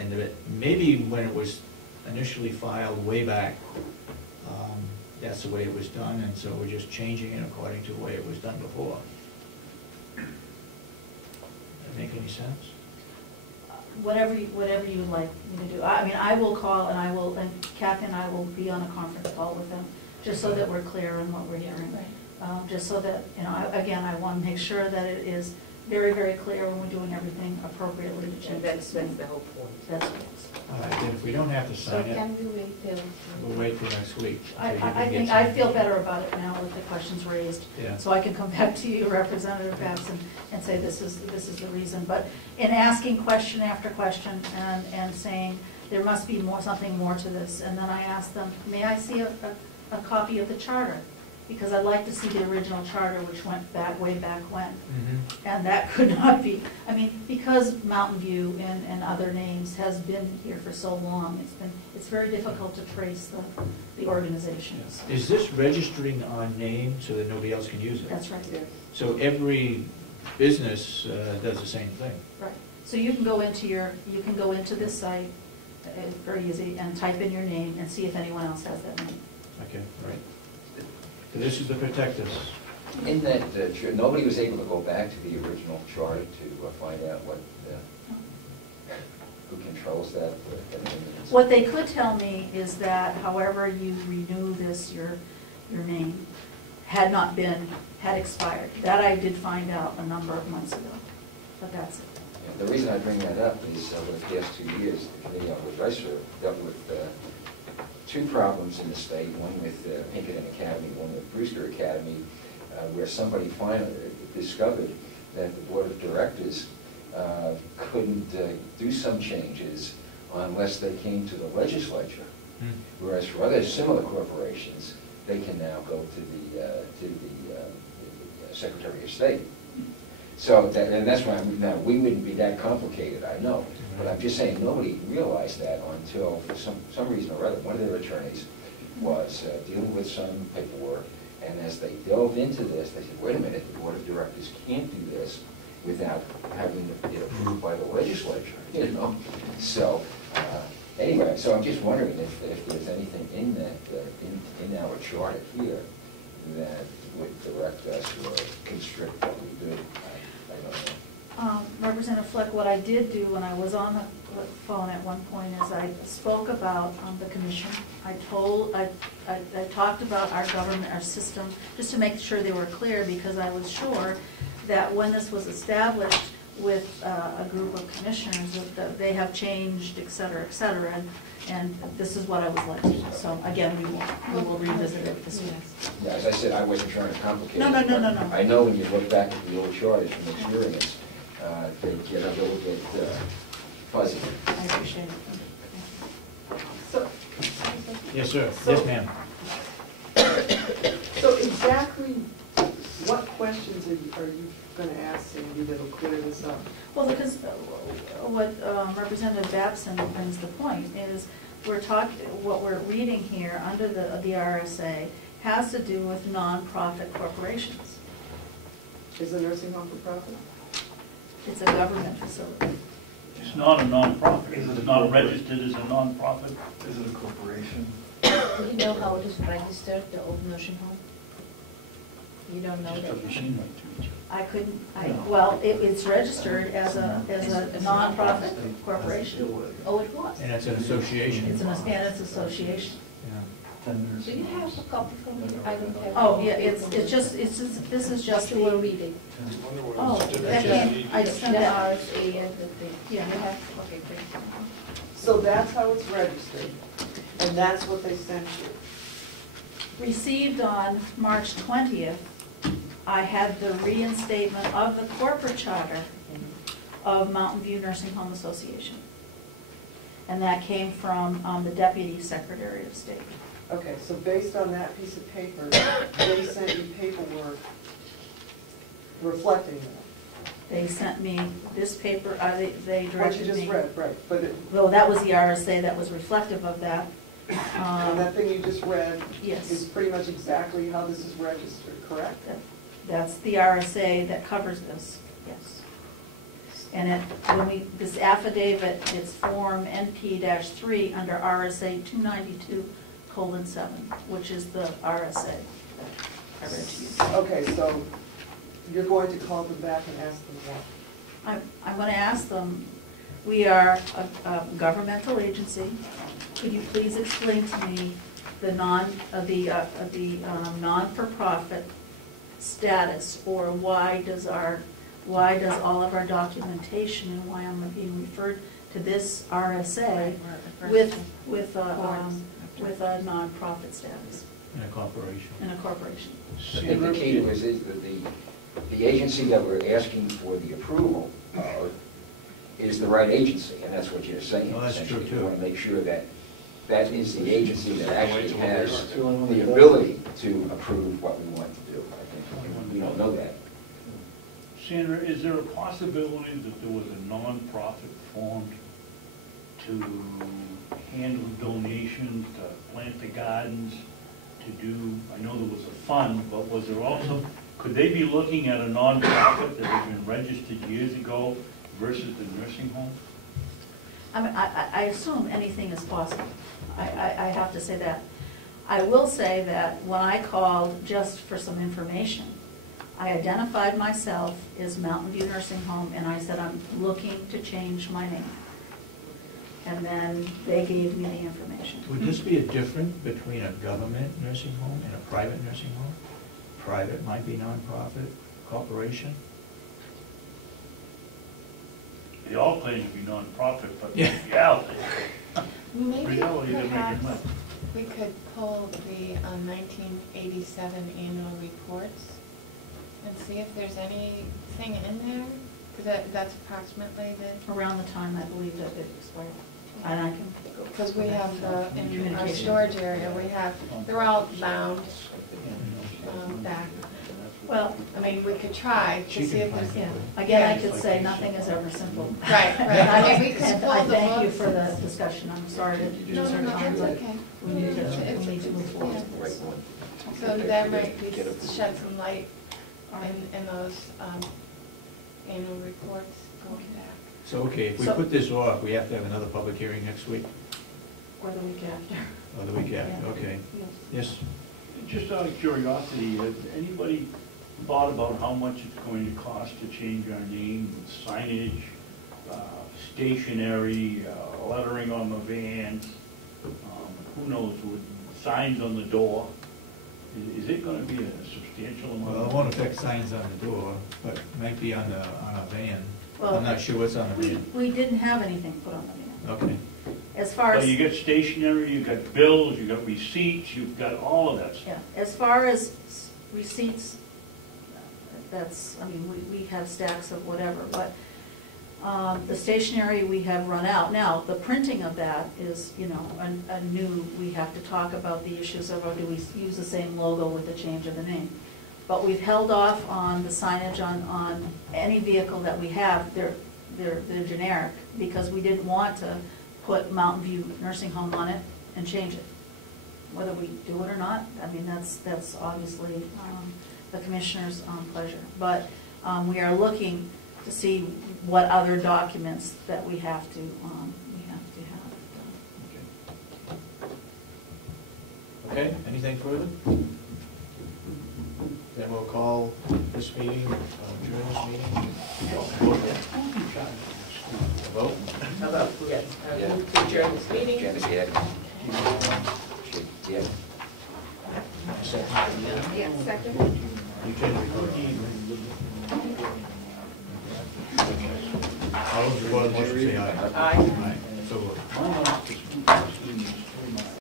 and that maybe when it was initially filed way back, that's the way it was done, and so we're just changing it according to the way it was done before. Does that make any sense? Whatever you would like me to do. I mean, I will call and Kathy and I will be on a conference call with them, just so that we're clear on what we're hearing. Right. Just so that, you know, again, I want to make sure that it is very, very clear when we're doing everything appropriately to change. And that's the whole point. That's what it is. All right, then if we don't have to sign it, can we wait till? we'll wait till next week. I feel better about it now with the questions raised. Yeah. So I can come back to you, Representative Babson, and say this is the reason. But in asking question after question and saying there must be something more to this, and then I asked them, may I see a copy of the charter? Because I'd like to see the original charter, which went back way back when. Mm-hmm. And that could not be, I mean, because Mountain View and other names has been here for so long, it's very difficult to trace the organizations. Is this registering on name so that nobody else can use it? That's right. Yeah. So every business does the same thing? Right. So you can go into this site, it's very easy, and type in your name and see if anyone else has that name. Okay, right. So this is to protect us. In that, nobody was able to go back to the original charter to find out what, who controls that. What they could tell me is that however you renew this, your name had expired. That I did find out a number of months ago, but that's it. And the reason I bring that up is over the past 2 years, the Committee on Oversight dealt with two problems in the state, one with Pinkerton Academy, one with Brewster Academy, where somebody finally discovered that the board of directors couldn't do some changes unless they came to the legislature. Whereas for other similar corporations, they can now go to the Secretary of State. So and that's why now we wouldn't be that complicated, I know. But I'm just saying nobody realized that until, for some reason or other, one of their attorneys was dealing with some paperwork, and as they delved into this, they said, wait a minute, the board of directors can't do this without having it approved by the legislature, you know? So anyway, so I'm just wondering if there's anything in that, in our charter here that would direct us or constrict what we do. I don't know. Representative Fleck, what I did do when I was on the phone at one point is I spoke about the commission. I talked about our government, our system, just to make sure they were clear, because I was sure that when this was established with a group of commissioners, they have changed, et cetera, and this is what I would like to do. So again, we will revisit it this week. Yeah, as I said, I wasn't trying to complicate it. No. I know when you look back at the old charters from experience, they get a little bit fuzzy. I appreciate it. So, Yes, sir. So- Yes, ma'am. so exactly what questions are you going to ask Sandy that'll clear this up? Well, because what Representative Babson brings the point is what we're reading here under the RSA has to do with nonprofit corporations. Is the nursing home for profit? It's a government facility. It's not a nonprofit. It's not registered as a nonprofit. Is it a corporation? Do you know how it is registered, the old nursing home? You don't know Just that? a machine right to each other. Well, it's registered as a nonprofit corporation. Oh, it was. And it's an association. It's an association. Do you have a copy from me? I don't have. Oh, yeah, this is just What you were reading. Oh, I just sent The that. RSA and the thing. Yeah. You have, okay, great. So that's how it's registered, and that's what they sent you. Received on March 20th, I had the reinstatement of the corporate charter of Mountain View Nursing Home Association. And that came from the Deputy Secretary of State. Okay, so based on that piece of paper, they sent you paperwork reflecting that. They sent me this paper, they directed me. What you just read, right, but Well, that was the RSA that was reflective of that. and that thing you just read Yes. is pretty much exactly how this is registered, correct? That's the RSA that covers this, yes. And this affidavit, it's Form NP-3 under RSA 292:7, which is the RSA. I read to you. Okay, so you're going to call them back and ask them what? I'm going to ask them, we are a governmental agency. Could you please explain to me the non-for-profit status, or why does all of our documentation and why I'm being referred to this RSA with a nonprofit status In a corporation. in a corporation? I think the key to is that the agency that we're asking for the approval of is the right agency, and that's what you're saying. Well, that's true, essentially. too. You want to make sure that that is the agency that actually has the ability to approve what we want to do. I think we don't know that. Sandra, is there a possibility that there was a nonprofit formed to handle donations, to plant the gardens, to do, I know there was a fund, but was there also, could they be looking at a nonprofit that had been registered years ago versus the nursing home? I mean, I assume anything is possible. I have to say that. I will say that when I called just for some information, I identified myself as Mountain View Nursing Home, and I said, I'm looking to change my name. And then they gave me the information. Would this be a difference between a government nursing home and a private nursing home? Private might be nonprofit, corporation? They all claim to be nonprofit, but Yeah. the reality, Maybe reality, they're making perhaps money. we could pull the 1987 annual reports and see if there's anything in there, because that's approximately Around the time I believe that it expired. And I can go. because we have in our Communication. storage area, they're all bound back. Well, I mean, we could try to She see can if there's. find yeah, again, I could say nothing is ever simple. Right, right. And I mean, we could and pull I the thank you books. for the discussion. I'm sorry to No, use no, our no, time, that's but okay. we need to move forward yeah. with this. So that might be shed some light in those annual reports going back. So, okay, if we So- put this off, we have to have another public hearing next week, Or the week after. or the week after, Yeah. okay. Yes. Yes, Just out of curiosity, has anybody thought about how much it's going to cost to change our name, with signage, stationery, lettering on the vans, who knows, with signs on the door? Is it gonna be a substantial amount? well, it won't affect signs on the door, but it might be on a van. Well, I'm not sure what's on the van. We didn't have anything put on the van. Okay, As far So as, you got stationery, you got bills, you got receipts, you've got all of that stuff. yeah, as far as receipts, that's, I mean, we have stacks of whatever, but the stationery we have run out. Now, the printing of that is, you know, a new, we have to talk about the issues of, do we use the same logo with the change of the name? But we've held off on the signage on any vehicle that we have. They're generic, because we didn't want to put Mountain View Nursing Home on it and change it. Whether we do it or not, I mean, that's obviously the commissioner's pleasure. But we are looking to see what other documents that we have to have. okay, anything further? Then we'll call this meeting, adjourn this meeting. Vote? How about, yes, Yeah. move to adjourn this meeting? Janice, yeah. Yeah. Second. Yes, second. You can record. All those in favor, motion say aye. Aye. Aye. So voted. My last is